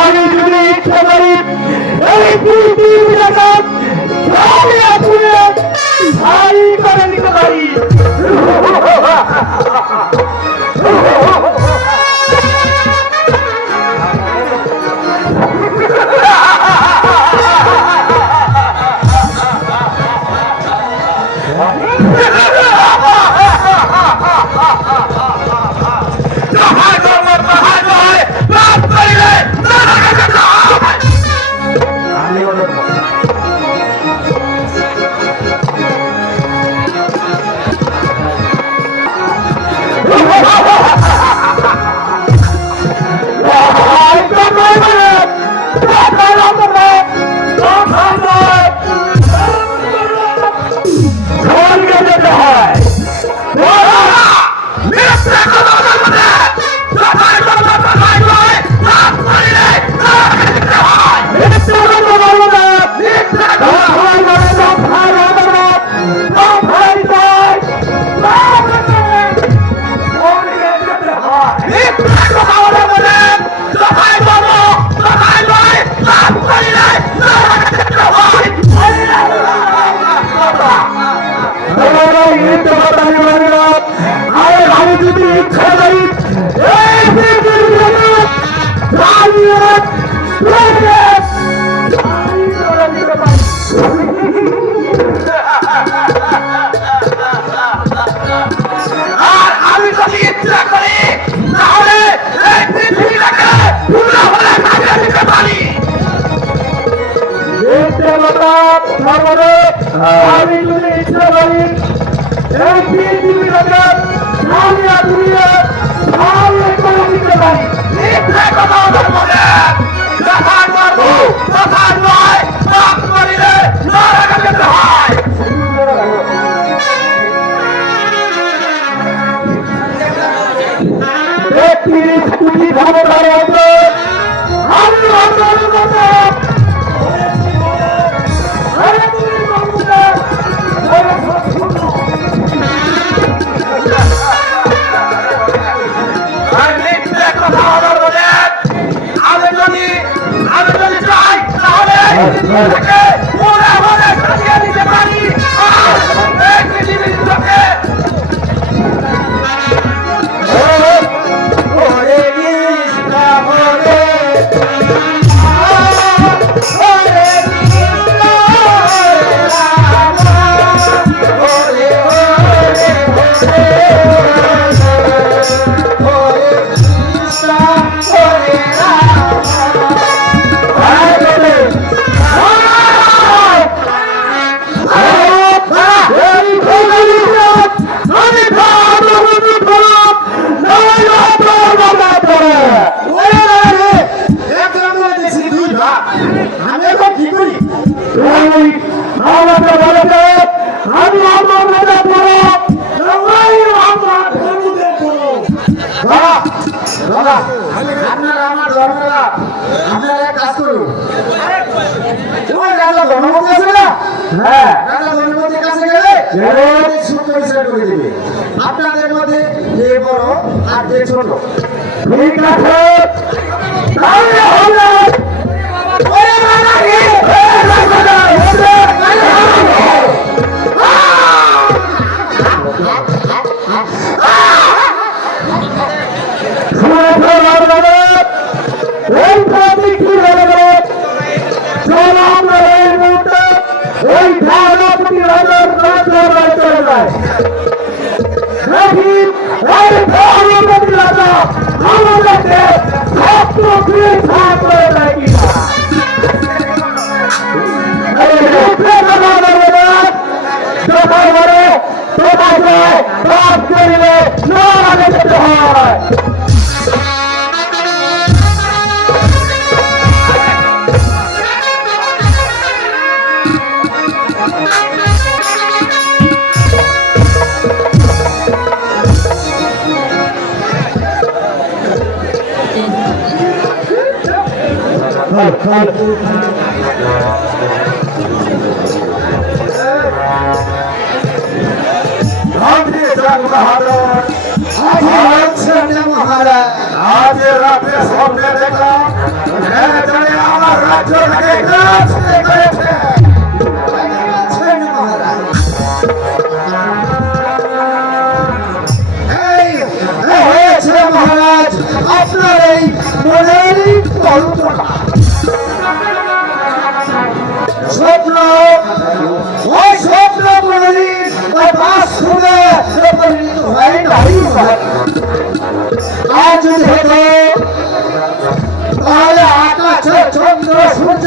আমি যদি ইচ্ছা করি এই পৃথিবী জগৎ ঝালিয়ে পুড়ে ছাই করে দিতে পারি। আমি যদি ইচ্ছা করি এই পৃথিবী জগৎ ঝালিয়ে পুড়িয়ে ছাই করে দিতে পারি। আপনারা আমার ধর্মরা আপনারা এক কাজ করুন, ওই রাজা গণপতি আছে না, হ্যাঁ রাজা গণপতির কাছে গেলে সুখ পরিষ্কার করে দিবে। আপনাদের মধ্যে যে বড় আর যে ছোট, ঠিক আছে যে স্বপ্নে দেখলাম জানে আমার রাজ্য থেকে গ্রাস করেছে হয়েছে মহারাজ আপনার এই মনের কল্পনা স্বপ্ন ওই স্বপ্ন কোনদিন ওই বাস্তবে পরিণত হয় নাই আর যদি হতো তাহলে আকাশে চন্দ্র সূর্য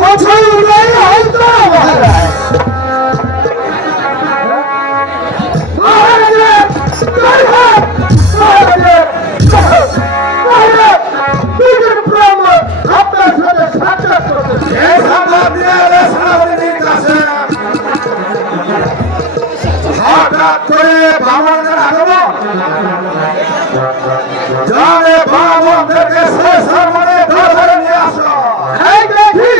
বছর উড়াই হয়তো মহারাজ আপনার সাথে সাক্ষাৎ করতে হঠাৎ করে বামনের আগমন জানে বামনদেরকে শেষ মানে ধরে নিয়ে আসো এই দেখি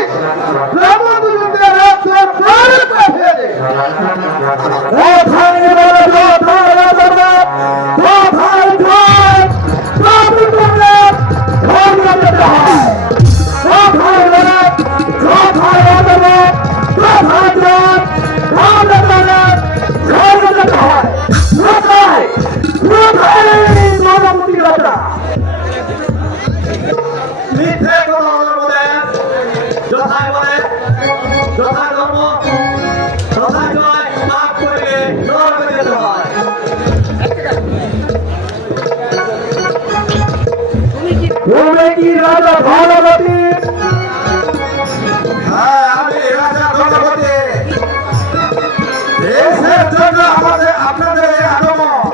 ব্রাহ্মণদের রাস্তা পারে পাঠিয়ে দে কোথায় বলে কোথায় রাজা কোথায় ধর বাবুদের ধর্ম দিতে হয় কোথায় বলে কোথায় রাজা কোথায় ধর বাবুদের ধর্ম দিতে হয় কোথায় কোথায় মানবতী রাজা মিথ্যে কথা বলে যথায় বলে যথায় ধর্ম তথায় জয় পাপ করিলে নরকে যেতে হয় তুমি কি রাজা ধনপতি হ্যাঁ আমি রাজা ধনপতি দেশের জন্য আমাদের আপনাদের এই আগমন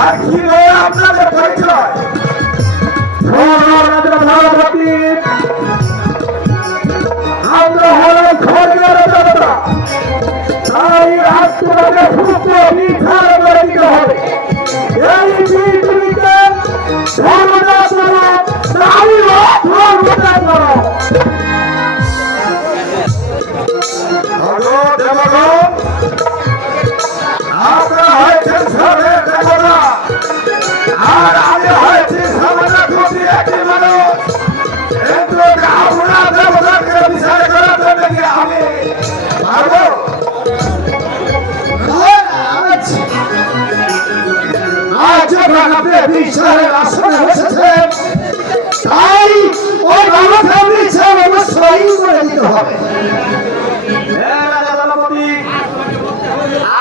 আর কি বলে আপনাদের পরিচয় রাজা ধনপতি আমরা হলাম খড়গের দেবতা তাই রাষ্ট্রকে সূত্র বিচার করে দিতে হবে এই পৃথিবীতে ধর্মদাস তাইও ধর্মদাস দেবগণ আপনারা হয়েছেন সবের দেবতা আর আমি হয়েছি সমাজে খুবই একই মানুষ কিন্তু আপনার দেবতাকে বিচার করার জন্য কি আমি পারবো আজ আপনি বিচারের আসনে বসেছেন তাই ওই বাবাকে বিচার অবশ্যই করে দিতে হবে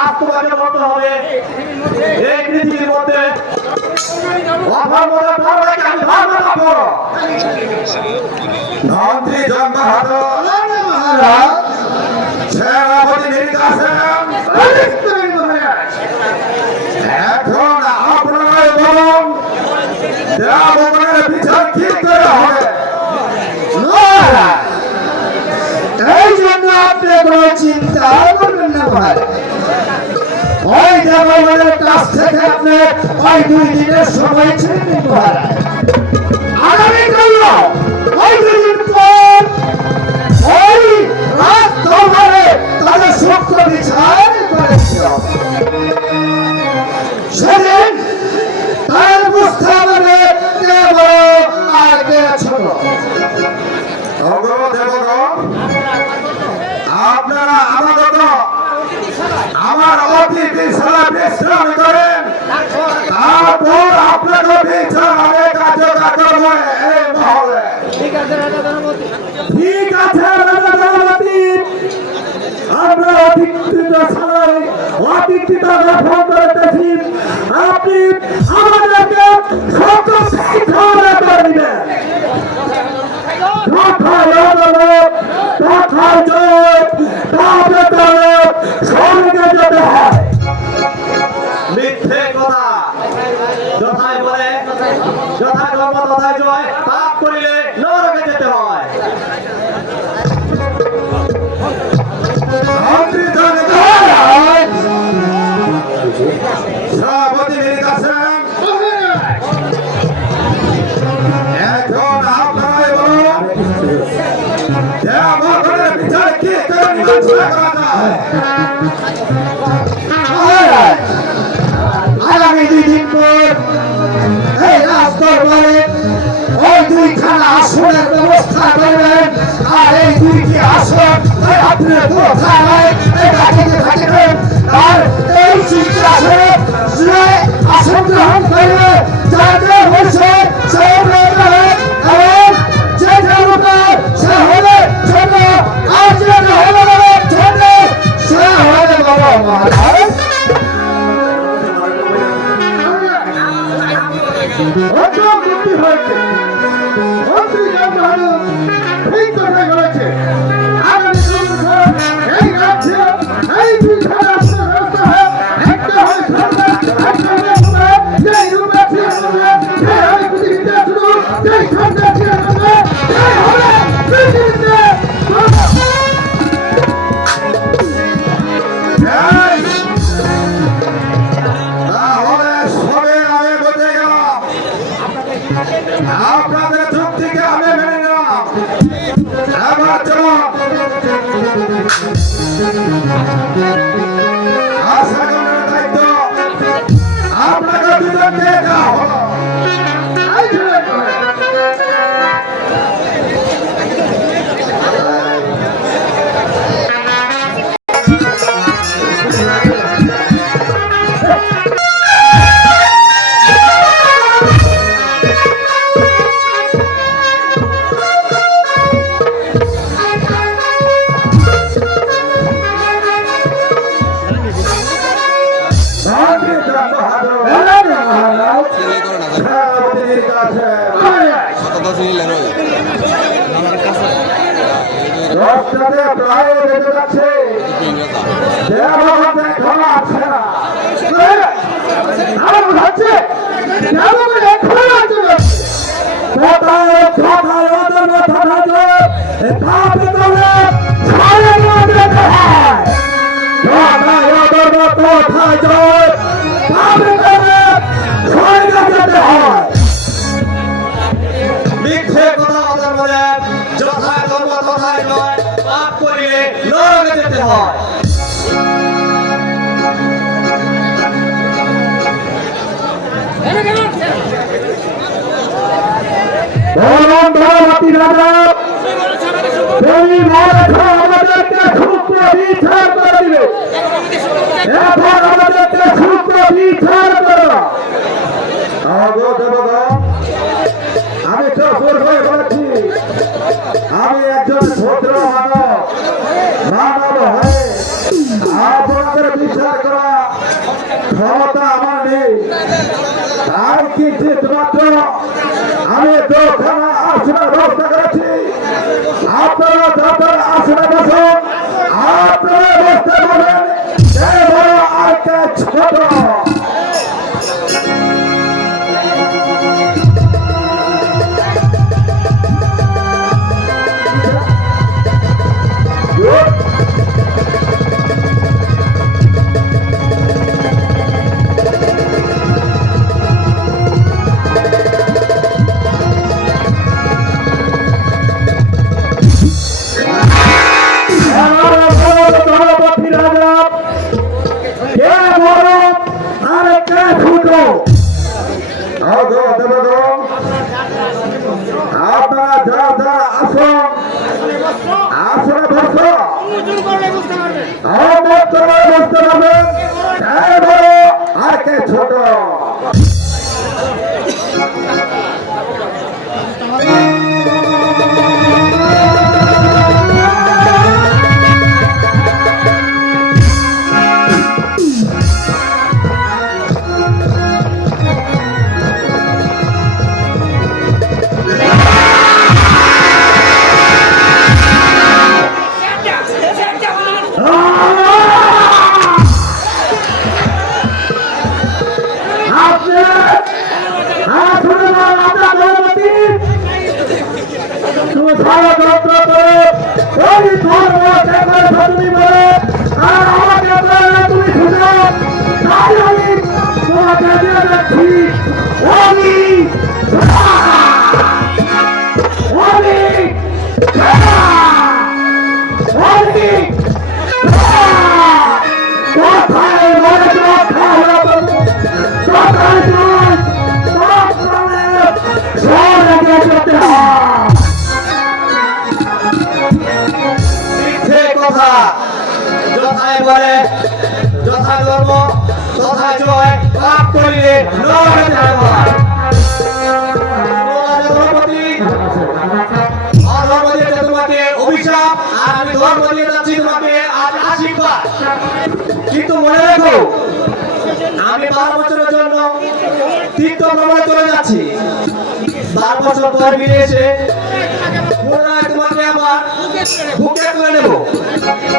আপনাকে বলতে হবে এই পৃথিবীর মধ্যে মন্ত্রী সেনাপতি নির্বাচন এখন আপনারাই বলুন দেবগণের বিচার কি করে হবে এই জন্য আপনি কোনো চিন্তা করবেন না ভাই ওই দেবগণের কাছ থেকে আপনি ওই 2 দিনের সময় ছেড়ে দিন ভাই আগামীকাল ওই 2 দিন পর ওই রাত দরবারে তাদের সত্য বিচার করেছিল সেদিন তার বুঝতে হবে কে বড় আর কে ছোট দেবগণ আপনারা আমাগত আমার অতিথিশালা বিশ্রাম করেন তারপর আপনাদের বিচারে কার্যক্রম এই মহলে ঠিক আছে রাজা ধনপতি আমরা অতিথিত গ্রহণ করতেছি আপনি আমাদেরকে সত্য শিক্ষা করে দিবেন মিথ্যে কথা যথায় বলে যথায় ধর্ম তথায় জয় পাপ করিলে নরকে যেতে হয় সভাপতি নির্বাচন এখন আপনারাই বলুন দেবগণের বিচার কি করে নির্বাচন করা যায় আগামী 2 দিন পর এই রাজ দরবারে ওই দুইখানা আসনের ব্যবস্থা করবেন আর এই দুইটি আসন আপনি কোথায় থাকবেন আর এই চিত্র আসনে যে আসন গ্রহণ করবে যাতে হয়েছে সে এবং যে জনতার সে হলে ছোট আর যে হলে ছোট সে হলে বড় মহারাজ বুদ্ধি হয়েছে মন্ত্রী ঠিক কথা বলেছে এই রাজ্যে এই দুইখানা ব্যবস্থা হয় একটা হয় সরকার একটা হয় যেই রূপে ছিল সেই হয় পৃথিবীতে শুধু যেই সরকার ছিল সেই হলে পৃথিবীতে আপনাদের চুক্তিকে আমি মেনে নিলাম এবার চলো দায়িত্ব আপনাকে দুজনকে দেওয়া হলো প্রায় বেঁচে যাচ্ছে এখনো আসছে না আমার বোঝাচ্ছে মিথ্যে কথা আমাদের বলে যথায় ধর্ম তথায় নয় পাপ করিলে নরকে যেতে হয় আমাদেরকে সূত্র বিচার করে দিবে এখন আমাদেরকে সূত্র বিচার করো আমি তো হয়ে বলেছি আমি একজন ছোট মানব হয়ে আপনাদের বিচার করা ক্ষমতা আমার নেই তাই কিঞ্চিত মাত্র আমি দোখানা আসনের ব্যবস্থা করেছি আপনারা যাদের আসনে বসুন আপনারা বসতে পারেন বড় আর কে ছোট আপনারা যারা যারা আসুন আসলে বসো বুঝতে পারবেন আর কে ছোট করিলে নরকে যাইবার। ও রাজা ধর্মপতি, ধর্ম দিয়েছে তোমাকে অভিশাপ, আর আমি ধর্ম দিয়ে যাচ্ছি তোমাকে আজ আশীর্বাদ। কিন্তু মনে রেখো, আমি 12 বছরের জন্য তীর্থ ভ্রমণে চলে যাচ্ছি। 12 বছর পর ফিরে এসে পুনরায় তোমাকে আবার বুকে তুলে নেব।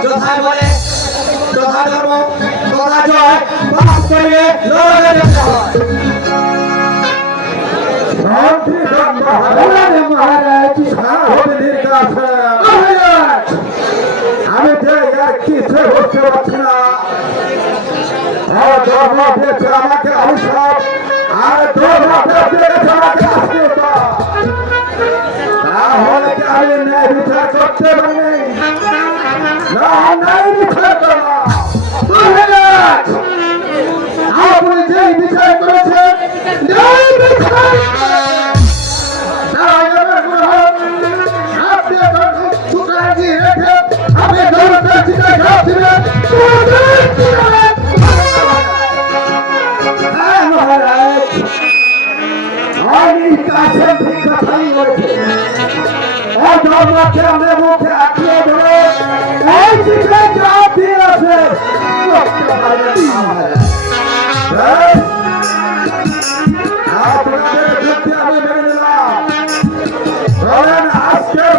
যথায় বলে তথা ধর্ম তথা জয়, পাপ করিলে নরকে যেতে হয়। আমি কিছু করতে পারছি না। আমাকে অভিশাপ আর আমাকে আশীর্বাদ। তাহলে কি আমি ন্যায় বিচার করতে পারি না? ন্যায় বিচার করলাম। আপনি যে বিচার করেছেন ন্যায় বিচার আমি কাছে ঠিক কথাই বলেছি। ধর্মকে আমাদের মুখে আঁকিয়ে ধরে এই দিকে চাপ দিয়ে আছে। আপনাদের যুক্তি আমি মেনে নিলাম। ধরেন আজকের